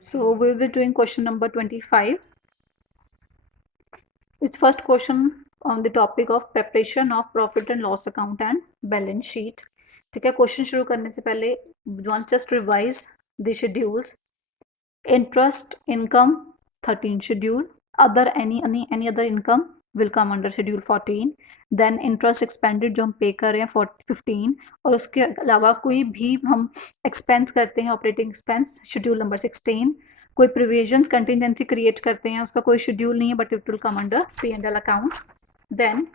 So we will be doing question number 25. It's first question on the topic of preparation of profit and loss account and balance sheet. ठीक है, question शुरू करने से पहले once just revise the schedules. Interest income 13 schedule. Any other income will come under schedule 14. Then interest expended जो हम पे कर रहे हैं 15, और उसके अलावा कोई भी हम एक्सपेंस करते हैं ऑपरेटिंग एक्सपेंस शेड्यूल नंबर 16. कोई प्रोविजंस कंटिजेंसी क्रिएट करते हैं उसका कोई शेड्यूल नहीं है but it will come under P&L account. Then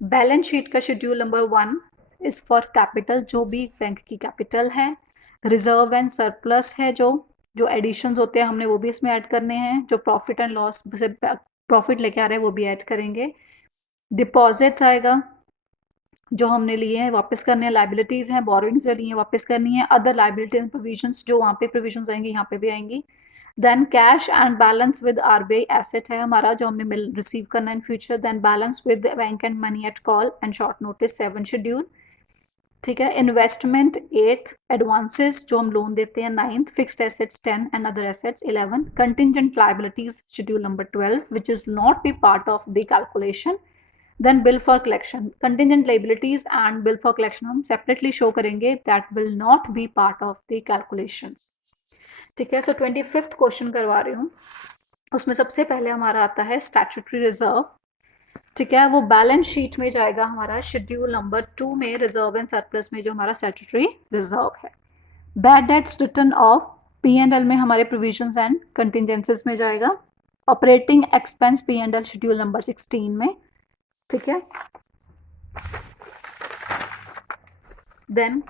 balance sheet का schedule number 1 is for capital, जो भी बैंक की कैपिटल है. रिजर्व एंड सरप्लस है, जो एडिशंस होते हैं हमने वो भी इसमें ऐड करने हैं. जो प्रॉफिट एंड लॉस से प्रॉफिट लेके आ रहे हैं वो भी ऐड करेंगे. डिपॉजिट्स आएगा, जो हमने लिए हैं वापस करने हैं. लाइबिलिटीज़ हैं, बोरोइंग्स जो लिए हैं वापस करनी है. अदर लाइबिलिटी एंड प्रोविजंस, जो वहाँ पे प्रोविजंस आएंगी यहाँ पे भी आएंगी. Then cash and balance with RBI asset है हमारा, जो हमने रिसीव करना है in future. Then balance with bank and money at call and short notice 7 schedule. ठीक है. इन्वेस्टमेंट 8, एडवांसेस जो हम लोन देते हैं 9, fixed assets 10 and other assets 11. Contingent liabilities schedule number 12 which is not be part of the calculation. Then bill for collection, contingent liabilities and bill for collection हम separately show करेंगे, that will not be part of the calculations. ठीक है. सो 25th question करवा रही हूँ. उसमें सबसे पहले हमारा आता है स्टैट्यूटरी रिजर्व. ठीक है, वो बैलेंस शीट में जाएगा हमारा शेड्यूल नंबर 2 में, रिजर्व एंड सरप्लस में जो हमारा स्टैट्यूटरी रिजर्व है. Bad debts return of P&L में हमारे प्रोविजंस एंड कंटिजेंसीज में जाएगा. Operating expense P&L schedule number 16 में. ठीक है. Then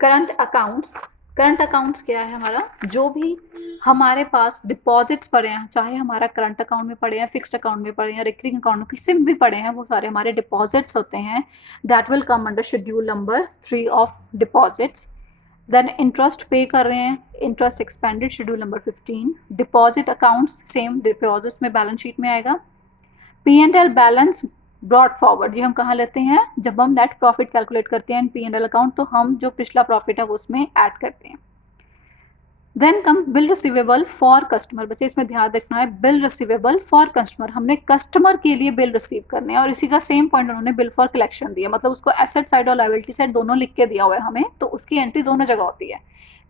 current accounts. Current accounts क्या है हमारा, जो भी हमारे पास डिपॉजिट्स पड़े हैं, चाहे हमारा करंट अकाउंट में पड़े हैं, फिक्स्ड अकाउंट में पड़े हैं, रिकरिंग अकाउंट में किसी में भी पड़े हैं, वो सारे हमारे डिपॉजिट्स होते हैं. That will come under schedule number 3 of deposits. Then interest pay कर रहे हैं, interest expended schedule number 15. Deposit accounts same deposits में बैलेंस शीट में आएगा. P&L बैलेंस ब्रॉड फॉरवर्ड, ये हम कहाँ लेते हैं, जब हम नेट प्रॉफिट कैलकुलेट करते हैं P&L अकाउंट, तो हम जो पिछला प्रॉफिट है वो उसमें ऐड करते हैं. Then come bill receivable for customer. बच्चे इसमें ध्यान रखना है, बिल रिसीवेबल फॉर कस्टमर, हमने कस्टमर के लिए बिल रिसीव करने हैं. और इसी का सेम पॉइंट उन्होंने बिल फॉर कलेक्शन दिया, मतलब उसको एसेट साइड और लायबिलिटी साइड दोनों लिख के दिया हुआ है हमें, तो उसकी एंट्री दोनों जगह होती है.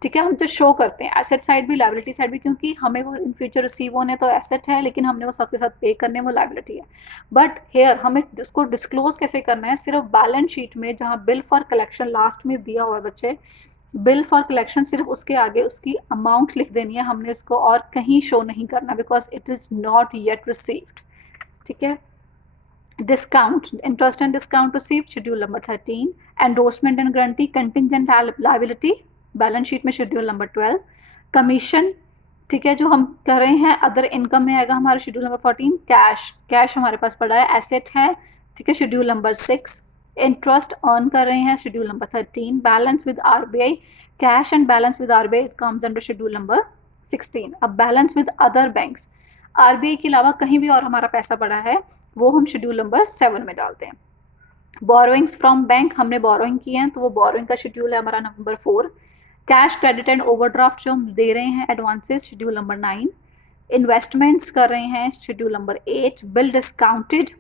ठीक है. हम जो शो करते हैं एसेट साइड भी लायबिलिटी साइड भी, क्योंकि हमें वो इन फ्यूचर रिसीव होने तो एसेट है, लेकिन हमने वो साथ के साथ पे करने वो लायबिलिटी है. बट हेयर हमें इसको डिस्क्लोज कैसे करना है, सिर्फ बैलेंस शीट में जहाँ बिल फॉर कलेक्शन लास्ट में दिया हुआ है बच्चे, बिल फॉर कलेक्शन सिर्फ उसके आगे उसकी अमाउंट लिख देनी है, हमने इसको और कहीं शो नहीं करना, because it is not yet received. ठीक है. Discount, interest and discount received schedule number 13. Endorsement and guarantee contingent liability balance sheet में शेड्यूल नंबर 12. कमीशन, ठीक है, जो हम कर रहे हैं अदर इनकम में आएगा हमारा शेड्यूल नंबर 14. कैश हमारे पास पड़ा है, एसेट है. ठीक है. Schedule number 6. इंटरेस्ट अर्न कर रहे हैं schedule number 13. Balance with RBI, cash and balance with RBI comes under schedule number 16. अब balance with other banks, RBI के अलावा कहीं भी और हमारा पैसा पड़ा है वो हम शेड्यूल नंबर 7 में डालते हैं. बोरोइंग्स फ्रॉम बैंक, हमने बोरोइंग किए हैं तो वो बोरोइंग का शेड्यूल है हमारा number 4. Cash credit and overdraft जो हम दे रहे हैं एडवांसेस शेड्यूल नंबर 9. इन्वेस्टमेंट्स कर रहे हैं शेड्यूल नंबर 8. बिल डिस्काउंटेड,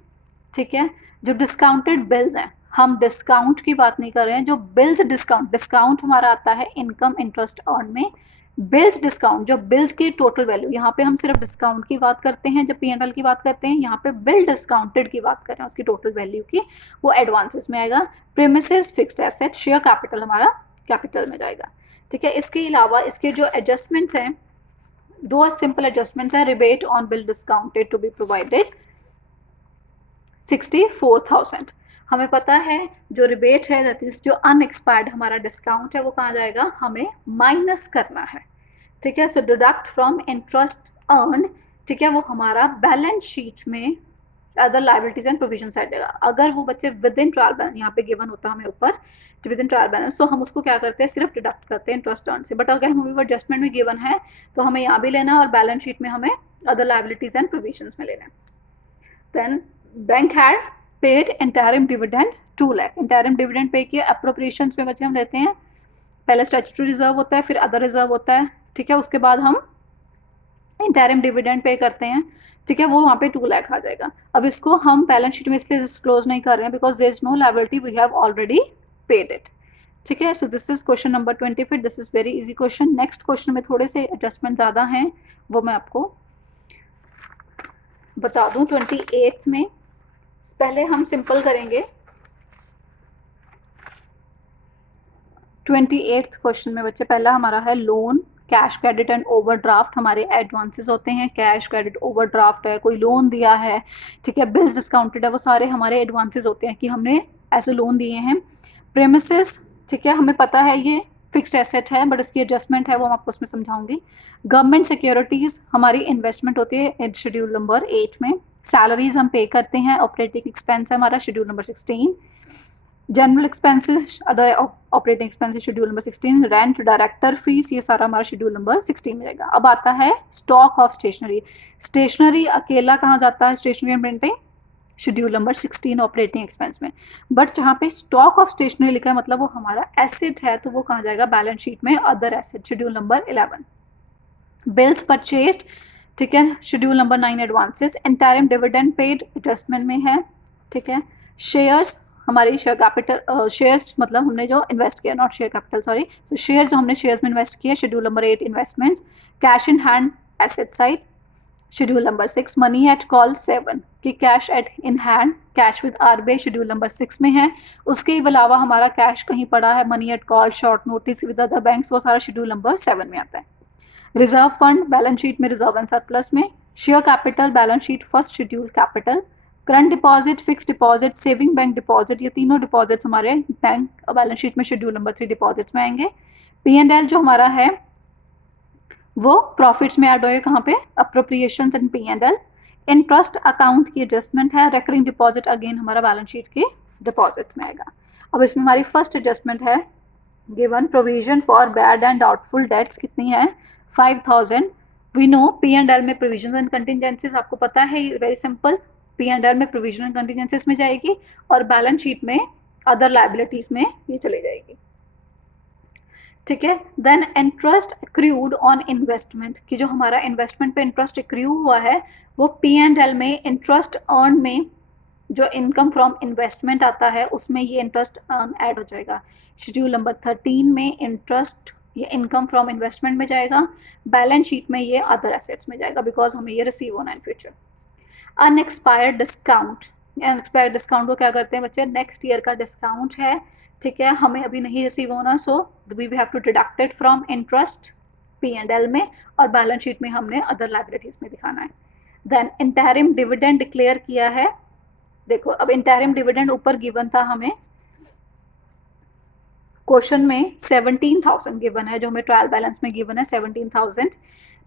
ठीक है, जो डिस्काउंटेड बिल्स हैं, हम डिस्काउंट की बात नहीं कर रहे हैं, जो बिल्स डिस्काउंट हमारा आता है इनकम इंटरेस्ट अर्न में. बिल्स डिस्काउंट, जो बिल्स की टोटल वैल्यू, यहाँ पे हम सिर्फ डिस्काउंट की बात करते हैं जब P&L की बात करते हैं, यहाँ पे बिल डिस्काउंटेड की बात कर रहे हैं उसकी टोटल वैल्यू की, वो एडवांसेस में आएगा. Premises fixed asset, share capital हमारा कैपिटल में जाएगा. ठीक है. इसके अलावा इसके जो एडजस्टमेंट्स हैं, 2 सिंपल एडजस्टमेंट्स हैं. Rebate on bill discounted to be provided 64,000. हमें पता है जो रिबेट है, दैट इज जो अनएक्सपायर्ड हमारा डिस्काउंट है, वो कहाँ जाएगा, हमें माइनस करना है. ठीक है. सो डिडक्ट फ्रॉम इंटरेस्ट अर्न, ठीक है, वो हमारा बैलेंस शीट में other liabilities and provision side जाएगा. अगर वो बच्चे विद इन ट्रायल बैलेंस यहाँ पे गिवन होता है हमें ऊपर, तो विद इन ट्रायल बैलेंस, तो हम उसको क्या करते हैं, सिर्फ डिडक्ट करते हैं इंटरेस्ट अर्न से. बट अगर हमें वो एडजस्टमेंट में गिवन है तो हमें यहाँ भी लेना है और बैलेंस शीट में हमें अदर लाइबिलिटीज एंड प्रोविजन में लेना है. Then bank had paid interim dividend 2 lakh. Interim dividend pay किया. अप्रोप्रिएशंस में बच्चे हम लेते हैं, पहले स्टैट्यूटरी रिजर्व होता है, फिर अदर रिजर्व होता है. ठीक है. उसके बाद हम इंटरिम डिविडेंड पे करते हैं, ठीक है, वो वहाँ पे 2 लाख आ जाएगा। अब इसको हम बैलेंस शीट में इसलिए डिस्क्लोज नहीं कर रहे हैं because there is no liability, we have already paid it, ठीक है। So this is question number 25, this is very easy question. Next question में थोड़े से एडजस्टमेंट ज़्यादा हैं, वो मैं आपको बता दूं। 28 में पहले हम सिंपल करेंगे। 28th क्वेश्चन में बच्चे पहला हमारा है loan, cash credit and overdraft. हमारे एडवांसेस होते हैं, कैश क्रेडिट ओवरड्राफ्ट है, कोई लोन दिया है, ठीक है, बिल्स डिस्काउंटेड है, वो सारे हमारे एडवांसेस होते हैं कि हमने ऐसे लोन दिए हैं। प्रेमिसेस, ठीक है, हमें पता है ये फिक्स्ड एसेट है बट इसकी एडजस्टमेंट है वो मैं आपको उसमें समझाऊंगी। गवर्नमेंट सिक्योरिटीज़ हमारी इन्वेस्टमेंट होती है शेड्यूल नंबर 8 में। सैलरीज हम पे करते हैं, ऑपरेटिंग एक्सपेंस है हमारा schedule number 16। General expenses, other operating expenses schedule number 16। Rent, director fees, ये सारा हमारा शेड्यूल नंबर 16 में जाएगा। अब आता है स्टॉक ऑफ स्टेशनरी। स्टेशनरी अकेला कहाँ जाता है, stationery and printing schedule number 16 operating expense में। बट जहाँ पे स्टॉक ऑफ स्टेशनरी लिखा है मतलब वो हमारा एसेट है, तो वो कहाँ जाएगा, बैलेंस शीट में other asset schedule number 11। Bills purchased, ठीक है, schedule number 9 advances. Interim dividend paid adjustment में है, ठीक है। शेयर्स, हमारी शेयर कैपिटल, शेयर्स मतलब हमने जो इन्वेस्ट किया, not share capital, sorry. So shares जो हमने शेयर्स में इन्वेस्ट किया, schedule number 8 investments. Cash in hand asset side schedule number 6। Money at call 7 कि cash at in hand, cash with RBI schedule number 6 में है। उसके अलावा हमारा कैश कहीं पड़ा है, money at call, short notice with other banks, वो सारा शेड्यूल नंबर 7 में आता है। रिजर्व फंड बैलेंस शीट में रिजर्व एंड सरप्लस में। Share capital balance sheet first schedule capital. Current deposit, fix deposit, saving bank deposit, ये तीनों deposits हमारे बैंक बैलेंस शीट में शेड्यूल नंबर 3 डिपॉजिट्स में आएंगे। P&L जो हमारा है वो प्रॉफिट्स में ऐड होएगा, कहाँ पे, appropriations and P&L। Interest account की एडजस्टमेंट है। रेकरिंग डिपॉजिट अगेन हमारा बैलेंस शीट के डिपॉजिट में आएगा। अब इसमें हमारी फर्स्ट एडजस्टमेंट है given provision for bad and doubtful debts कितनी है, 5000। वी नो P&L में प्रोविजन एंड कंटिजेंसीज आपको पता है, वेरी सिंपल। P&L में प्रोविजन एंड कंटिजेंसीज में जाएगी और बैलेंस शीट में अदर लायबिलिटीज में ये चली जाएगी, ठीक है। Then interest accrued on investment, कि जो हमारा इन्वेस्टमेंट पे इंटरेस्ट एक्रू हुआ है वो P&L में इंटरेस्ट अर्न में जो इनकम फ्रॉम इन्वेस्टमेंट आता है उसमें ये इंटरेस्ट अर्न ऐड हो जाएगा। शेड्यूल नंबर 13 में इंटरेस्ट, ये इनकम फ्रॉम इन्वेस्टमेंट में जाएगा। बैलेंस शीट में ये अदर एसेट्स में जाएगा बिकॉज हमें ये रिसीव होना है in future. Unexpired discount, unexpired discount को क्या करते हैं बच्चे, नेक्स्ट ईयर का डिस्काउंट है, ठीक है, हमें अभी नहीं रिसीव होना, so we have to deduct it from interest P&L में और बैलेंस शीट में हमने अदर लायबिलिटीज में दिखाना है। देन इंटरिम डिविडेंड डिक्लेयर किया है। देखो अब इंटरिम डिविडेंड ऊपर गिवन था हमें क्वेश्चन में 17,000 गिवन है, जो हमें ट्रायल बैलेंस में गिवन है 17,000,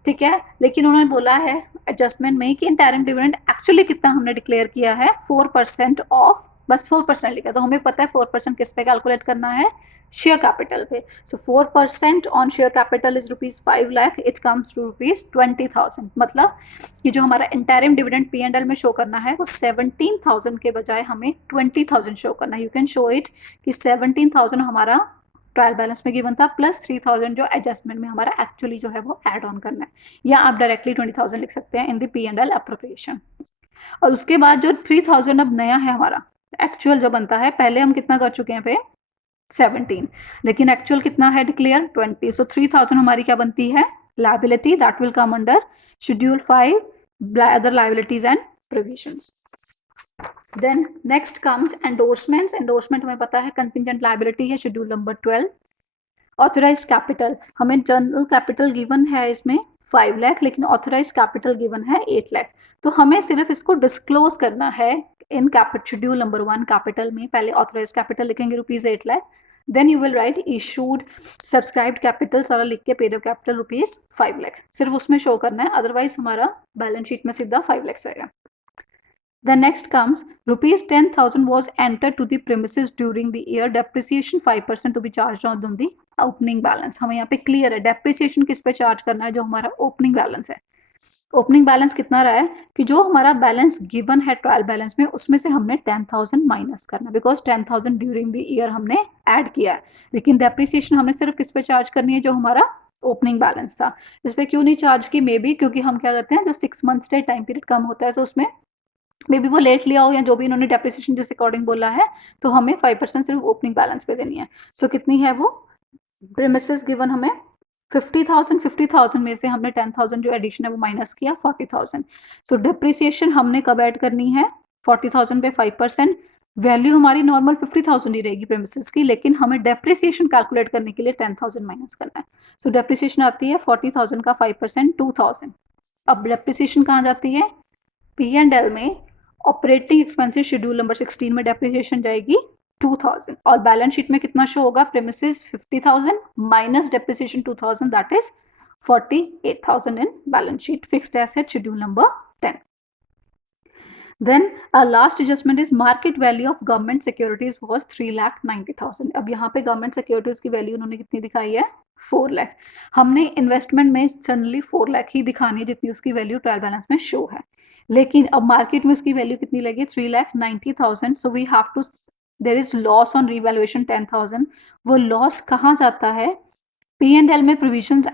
ठीक है। लेकिन उन्होंने बोला है एडजस्टमेंट में कि इंटरिम डिविडेंड एक्चुअली कितना हमने डिक्लेयर किया है, 4% ऑफ, बस 4% लिखा, तो हमें पता है 4% किस पे कैलकुलेट करना है, शेयर कैपिटल पे। So 4% on share capital is ₹5 lakh, it comes to ₹20,000। मतलब कि जो हमारा इंटरिम डिविडेंड P&L में शो करना है वो 17,000 के बजाय हमें 20,000 शो करना है। यू कैन शो इट कि 17,000 हमारा ट्रायल बैलेंस में गिवन था प्लस 3,000 जो एडजस्टमेंट में हमारा एक्चुअली जो है वो ऐड ऑन करना है, या आप डायरेक्टली 20,000 लिख सकते हैं इन द P&L एप्रोप्रिएशन। और उसके बाद जो 3,000 अब नया है हमारा एक्चुअल जो बनता है, पहले हम कितना कर चुके हैं पे 17, लेकिन एक्चुअल कितना है डिक्लेयर 20। सो 3,000 हमारी क्या बनती है, liability, that will come under schedule 5 other liabilities and provisions. Then next comes endorsements. Endorsement हमें पता है कंटिजेंट लायबिलिटी है, शेड्यूल नंबर 12। ऑथराइज्ड कैपिटल, हमें जनरल कैपिटल गिवन है इसमें 5 लाख, लेकिन ऑथराइज्ड कैपिटल गिवन है 8 लाख। तो हमें सिर्फ इसको डिस्क्लोज करना है in capital schedule number 1 capital में। पहले ऑथराइज्ड कैपिटल लिखेंगे ₹8 lakh, then you will write issued subscribed capital सारा लिख के पेड अप कैपिटल ₹5 लाख, सिर्फ उसमें शो करना है, अदरवाइज हमारा बैलेंस शीट में सीधा 5 लाख आएगा। The next comes ₹10,000 was entered to the premises during the year. Depreciation 5% to be charged on the opening balance. हमें यहाँ पे क्लियर है डेप्रिसिएशन किस पे चार्ज करना है, जो हमारा ओपनिंग बैलेंस है। ओपनिंग बैलेंस कितना रहा है कि जो हमारा बैलेंस गिवन है ट्रायल बैलेंस में उसमें से हमने 10,000 माइनस करना, बिकॉज 10,000 ड्यूरिंग द ईयर हमने ऐड किया है, लेकिन डेप्रिसिएशन हमने सिर्फ किस पे चार्ज करनी है, जो हमारा ओपनिंग बैलेंस था। इस पे क्यों नहीं चार्ज की, मे बी क्योंकि हम क्या करते हैं, जो 6 मंथ्स का टाइम पीरियड कम होता है तो उसमें मे बी वो लेट लिया हो, या जो भी इन्होंने डेप्रिसिएशन जिस अकॉर्डिंग बोला है, तो हमें 5% सिर्फ ओपनिंग बैलेंस पे देनी है। सो कितनी है वो प्रीमिसेस गिवन हमें 50,000 में से हमने 10,000 जो एडिशन है वो माइनस किया 40,000। सो डेप्रिसिएशन हमने कब ऐड करनी है, 40,000 पे 5%। वैल्यू हमारी नॉर्मल 50,000 ही रहेगी प्रीमिसेस की, लेकिन हमें डेप्रिसिएशन कैलकुलेट करने के लिए 10,000 माइनस करना है। सो डेप्रिसिएशन आती है 40,000 का 5% 2,000। अब डेप्रिसिएशन कहाँ जाती है, P&L में ऑपरेटिंग एक्सपेंसेस शेड्यूल नंबर 16 में डेप्रिसिएशन जाएगी 2,000, और बैलेंस शीट में कितना शो होगा, premises 50,000 minus depreciation 2,000, that is 48,000 in balance sheet fixed asset schedule number 10. Then our last adjustment is market value of government securities was 3,90,000. अब यहाँ पे government securities की वैल्यू उन्होंने कितनी दिखाई है, 4 लाख। हमने इन्वेस्टमेंट में सडनली 4 लाख ही दिखानी है जितनी उसकी वैल्यू ट्रायल बैलेंस में शो है, लेकिन अब मार्केट में उसकी वैल्यू कितनी लगी, 3,90,000। So we have to, there is loss on revaluation 10,000। वो लॉस कहाँ जाता है, P&L में प्रोविजंस